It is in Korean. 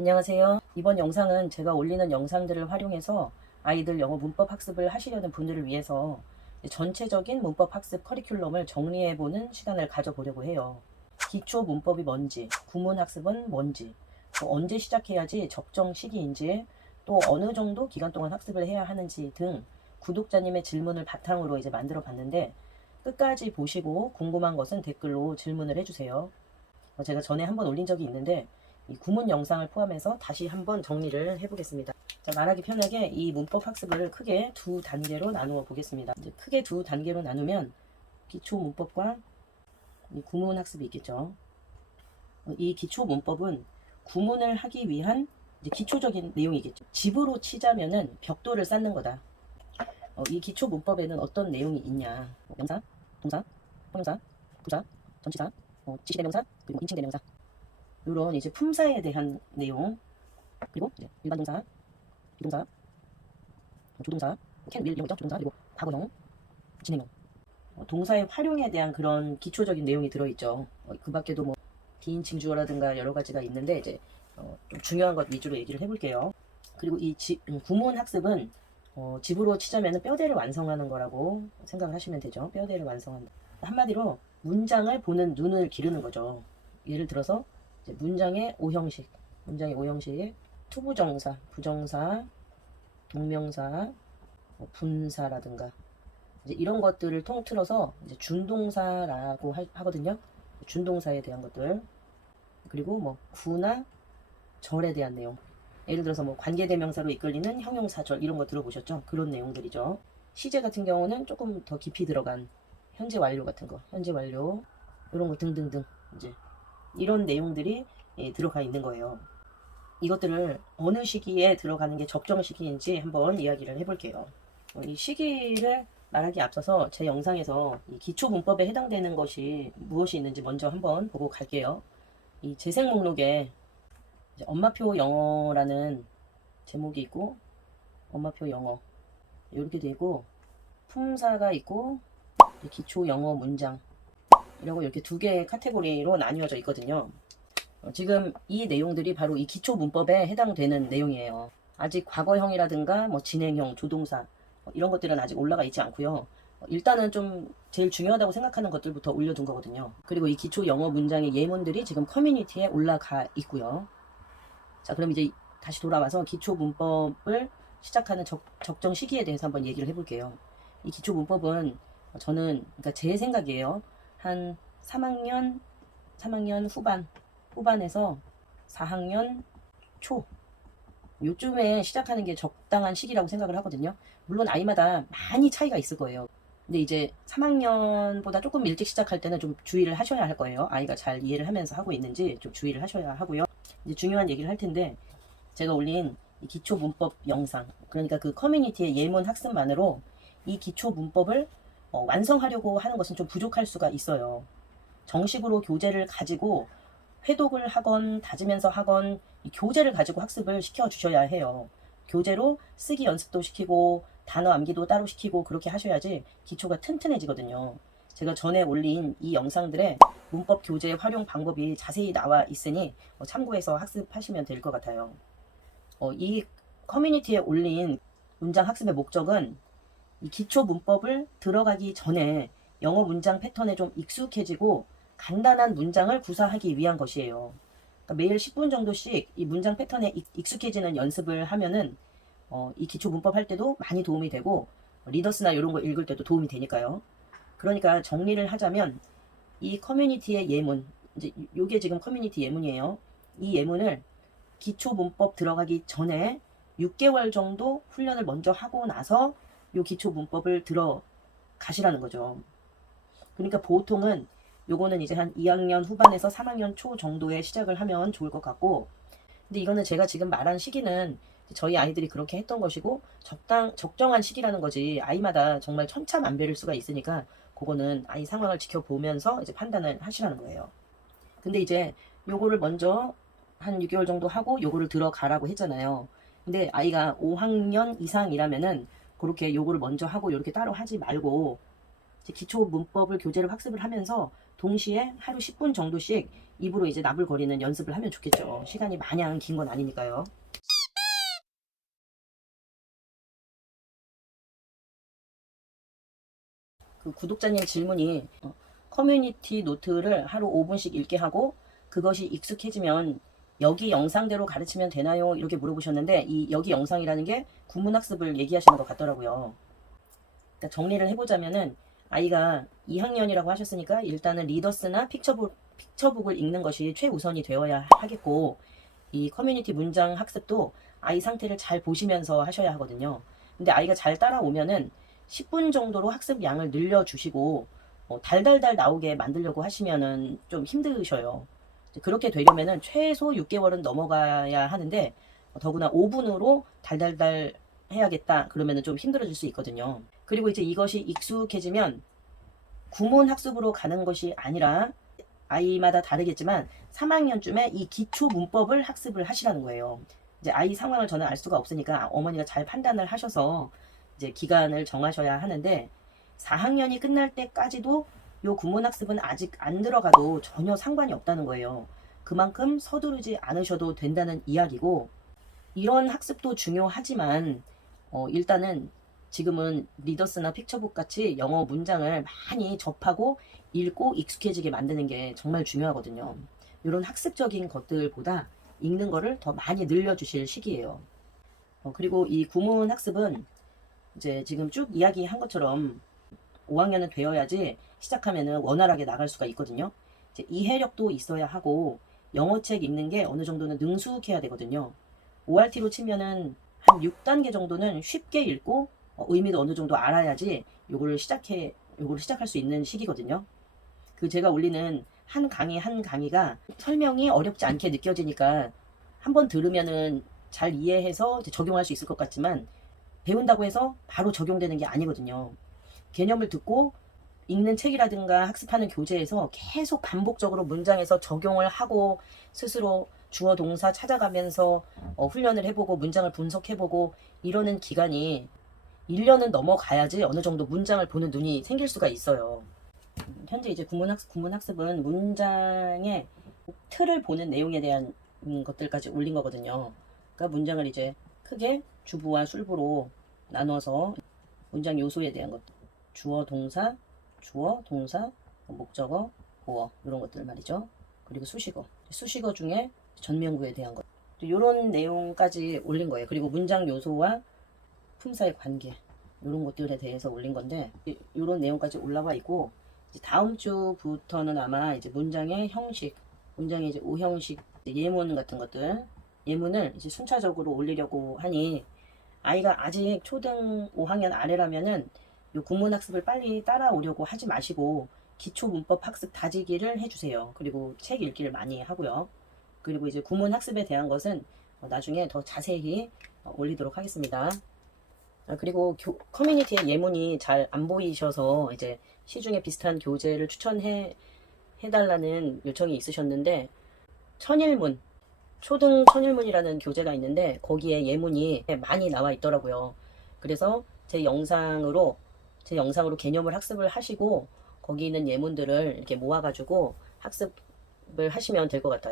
안녕하세요. 이번 영상은 제가 올리는 영상들을 활용해서 아이들 영어 문법 학습을 하시려는 분들을 위해서 전체적인 문법 학습 커리큘럼을 정리해보는 시간을 가져보려고 해요. 기초 문법이 뭔지, 구문 학습은 뭔지, 또 언제 시작해야지 적정 시기인지, 또 어느 정도 기간 동안 학습을 해야 하는지 등 구독자님의 질문을 바탕으로 만들어 봤는데, 끝까지 보시고 궁금한 것은 댓글로 질문을 해주세요. 제가 전에 한번 올린 적이 있는데 이 구문 영상을 포함해서 다시 한번 정리를 해보겠습니다. 자, 말하기 편하게 이 문법 학습을 크게 두 단계로 나누어 보겠습니다. 이제 크게 두 단계로 나누면 기초 문법과 이 구문 학습이 있겠죠. 이 기초 문법은 구문을 하기 위한 기초적인 내용이겠죠. 집으로 치자면은 벽돌을 쌓는 거다. 이 기초 문법에는 어떤 내용이 있냐? 명사, 동사, 형용사, 부사, 전치사, 지시대명사, 그리고 인칭대명사. 이런 품사에 대한 내용, 그리고 일반 동사, 비동사, 조동사, can, will 이런 거 있죠. 조동사, 그리고 과거형, 진행형. 동사의 활용에 대한 그런 기초적인 내용이 들어있죠. 그 밖에도 비인칭 주어라든가 여러 가지가 있는데 좀 중요한 것 위주로 얘기를 해볼게요. 그리고 이 구문 학습은 집으로 치자면 뼈대를 완성하는 거라고 생각을 하시면 되죠. 뼈대를 완성한다. 한마디로 문장을 보는 눈을 기르는 거죠. 예를 들어서 문장의 오형식, 투부정사, 부정사, 동명사, 분사라든가 이런 것들을 통틀어서 준동사라고 하거든요. 준동사에 대한 것들, 그리고 구나 절에 대한 내용. 예를 들어서 관계대명사로 이끌리는 형용사절 이런 거 들어보셨죠? 그런 내용들이죠. 시제 같은 경우는 조금 더 깊이 들어간 현재 완료 같은 거, 현재 완료 이런 거 등등등 이런 내용들이 들어가 있는 거예요. 이것들을 어느 시기에 들어가는 게 적정 시기인지 한번 이야기를 해볼게요. 이 시기를 말하기 앞서서 제 영상에서 이 기초 문법에 해당되는 것이 무엇이 있는지 먼저 한번 보고 갈게요. 이 재생 목록에 엄마표 영어라는 제목이 있고, 엄마표 영어 이렇게 되고, 품사가 있고, 기초 영어 문장 이라고 이렇게 두 개의 카테고리로 나뉘어져 있거든요. 지금 이 내용들이 바로 이 기초 문법에 해당되는 내용이에요. 아직 과거형이라든가 진행형, 조동사 이런 것들은 아직 올라가 있지 않고요. 일단은 좀 제일 중요하다고 생각하는 것들부터 올려둔 거거든요. 그리고 이 기초 영어 문장의 예문들이 지금 커뮤니티에 올라가 있고요. 자, 그럼 이제 다시 돌아와서 기초 문법을 시작하는 적정 시기에 대해서 한번 얘기를 해볼게요. 이 기초 문법은 저는 그러니까 제 생각이에요. 한 3학년 후반에서 4학년 초 요쯤에 시작하는 게 적당한 시기라고 생각을 하거든요. 물론 아이마다 많이 차이가 있을 거예요. 근데 이제 3학년보다 조금 일찍 시작할 때는 좀 주의를 하셔야 할 거예요. 아이가 잘 이해를 하면서 하고 있는지 좀 주의를 하셔야 하고요. 이제 중요한 얘기를 할 텐데, 제가 올린 이 기초 문법 영상, 그러니까 그 커뮤니티의 예문 학습만으로 이 기초 문법을 완성하려고 하는 것은 좀 부족할 수가 있어요. 정식으로 교재를 가지고 회독을 하건 다지면서 하건 이 교재를 가지고 학습을 시켜 주셔야 해요. 교재로 쓰기 연습도 시키고 단어 암기도 따로 시키고 그렇게 하셔야지 기초가 튼튼해지거든요. 제가 전에 올린 이 영상들의 문법 교재 활용 방법이 자세히 나와 있으니 참고해서 학습하시면 될 것 같아요. 이 커뮤니티에 올린 문장 학습의 목적은 이 기초 문법을 들어가기 전에 영어 문장 패턴에 좀 익숙해지고 간단한 문장을 구사하기 위한 것이에요. 그러니까 매일 10분 정도씩 이 문장 패턴에 익숙해지는 연습을 하면은 이 기초 문법 할 때도 많이 도움이 되고 리더스나 이런 거 읽을 때도 도움이 되니까요. 그러니까 정리를 하자면 이 커뮤니티의 예문, 이제 요게 지금 커뮤니티 예문이에요. 이 예문을 기초 문법 들어가기 전에 6개월 정도 훈련을 먼저 하고 나서 요 기초 문법을 들어가시라는 거죠. 그러니까 보통은 요거는 이제 한 2학년 후반에서 3학년 초 정도에 시작을 하면 좋을 것 같고, 근데 이거는 제가 지금 말한 시기는 저희 아이들이 그렇게 했던 것이고 적정한 시기라는 거지, 아이마다 정말 천차만별일 수가 있으니까 그거는 아이 상황을 지켜보면서 이제 판단을 하시라는 거예요. 근데 이제 요거를 먼저 한 6개월 정도 하고 요거를 들어가라고 했잖아요. 근데 아이가 5학년 이상이라면은 그렇게 요거를 먼저 하고 요렇게 따로 하지 말고 이제 기초 문법을 교재를 학습을 하면서 동시에 하루 10분 정도씩 입으로 이제 나불거리는 연습을 하면 좋겠죠. 시간이 마냥 긴 건 아니니까요. 그 구독자님 질문이 커뮤니티 노트를 하루 5분씩 읽게 하고 그것이 익숙해지면 여기 영상대로 가르치면 되나요? 이렇게 물어보셨는데 이 여기 영상이라는 게 구문학습을 얘기하시는 것 같더라고요. 그러니까 정리를 해보자면은 아이가 2학년이라고 하셨으니까 일단은 리더스나 픽처북을 읽는 것이 최우선이 되어야 하겠고 이 커뮤니티 문장 학습도 아이 상태를 잘 보시면서 하셔야 하거든요. 근데 아이가 잘 따라오면은 10분 정도로 학습 양을 늘려주시고 달달달 나오게 만들려고 하시면은 좀 힘드셔요. 그렇게 되려면은 최소 6개월은 넘어가야 하는데 더구나 5분으로 달달달 해야겠다 그러면은 좀 힘들어질 수 있거든요. 그리고 이제 이것이 익숙해지면 구문 학습으로 가는 것이 아니라 아이마다 다르겠지만 3학년쯤에 이 기초 문법을 학습을 하시라는 거예요. 이제 아이 상황을 저는 알 수가 없으니까 어머니가 잘 판단을 하셔서 이제 기간을 정하셔야 하는데 4학년이 끝날 때까지도 요 구문 학습은 아직 안 들어가도 전혀 상관이 없다는 거예요. 그만큼 서두르지 않으셔도 된다는 이야기고 이런 학습도 중요하지만 일단은 지금은 리더스나 픽처북 같이 영어 문장을 많이 접하고 읽고 익숙해지게 만드는 게 정말 중요하거든요. 이런 학습적인 것들보다 읽는 거를 더 많이 늘려주실 시기예요. 그리고 이 구문 학습은 이제 지금 쭉 이야기한 것처럼 5학년은 되어야지 시작하면은 원활하게 나갈 수가 있거든요. 이제 이해력도 있어야 하고 영어책 읽는 게 어느 정도는 능숙해야 되거든요. ORT로 치면은 한 6단계 정도는 쉽게 읽고 의미도 어느 정도 알아야지 요거를 시작할 수 있는 시기거든요. 그 제가 올리는 한 강의 한 강의가 설명이 어렵지 않게 느껴지니까 한번 들으면은 잘 이해해서 적용할 수 있을 것 같지만 배운다고 해서 바로 적용되는 게 아니거든요. 개념을 듣고 읽는 책이라든가 학습하는 교재에서 계속 반복적으로 문장에서 적용을 하고 스스로 주어 동사 찾아가면서 훈련을 해보고 문장을 분석해보고 이러는 기간이 1년은 넘어가야지 어느 정도 문장을 보는 눈이 생길 수가 있어요. 현재 이제 구문학습은 문장의 틀을 보는 내용에 대한 것들까지 올린 거거든요. 그러니까 문장을 이제 크게 주부와 술부로 나눠서 문장 요소에 대한 것들, 주어, 동사, 목적어, 보어 이런 것들 말이죠. 그리고 수식어 중에 전명구에 대한 것 이런 내용까지 올린 거예요. 그리고 문장 요소와 품사의 관계 이런 것들에 대해서 올린 건데 이런 내용까지 올라와 있고 이제 다음 주부터는 아마 이제 문장의 형식, 문장의 이제 오형식, 예문 같은 것들 예문을 이제 순차적으로 올리려고 하니 아이가 아직 초등 5학년 아래라면은 요 구문 학습을 빨리 따라오려고 하지 마시고 기초 문법 학습 다지기를 해주세요. 그리고 책 읽기를 많이 하고요. 그리고 이제 구문 학습에 대한 것은 나중에 더 자세히 올리도록 하겠습니다. 그리고 커뮤니티에 예문이 잘 안 보이셔서 이제 시중에 비슷한 교재를 추천해 달라는 요청이 있으셨는데 천일문 초등 천일문이라는 교재가 있는데 거기에 예문이 많이 나와 있더라고요. 그래서 제 영상으로 개념을 학습을 하시고 거기 있는 예문들을 이렇게 모아가지고 학습을 하시면 될 것 같아요.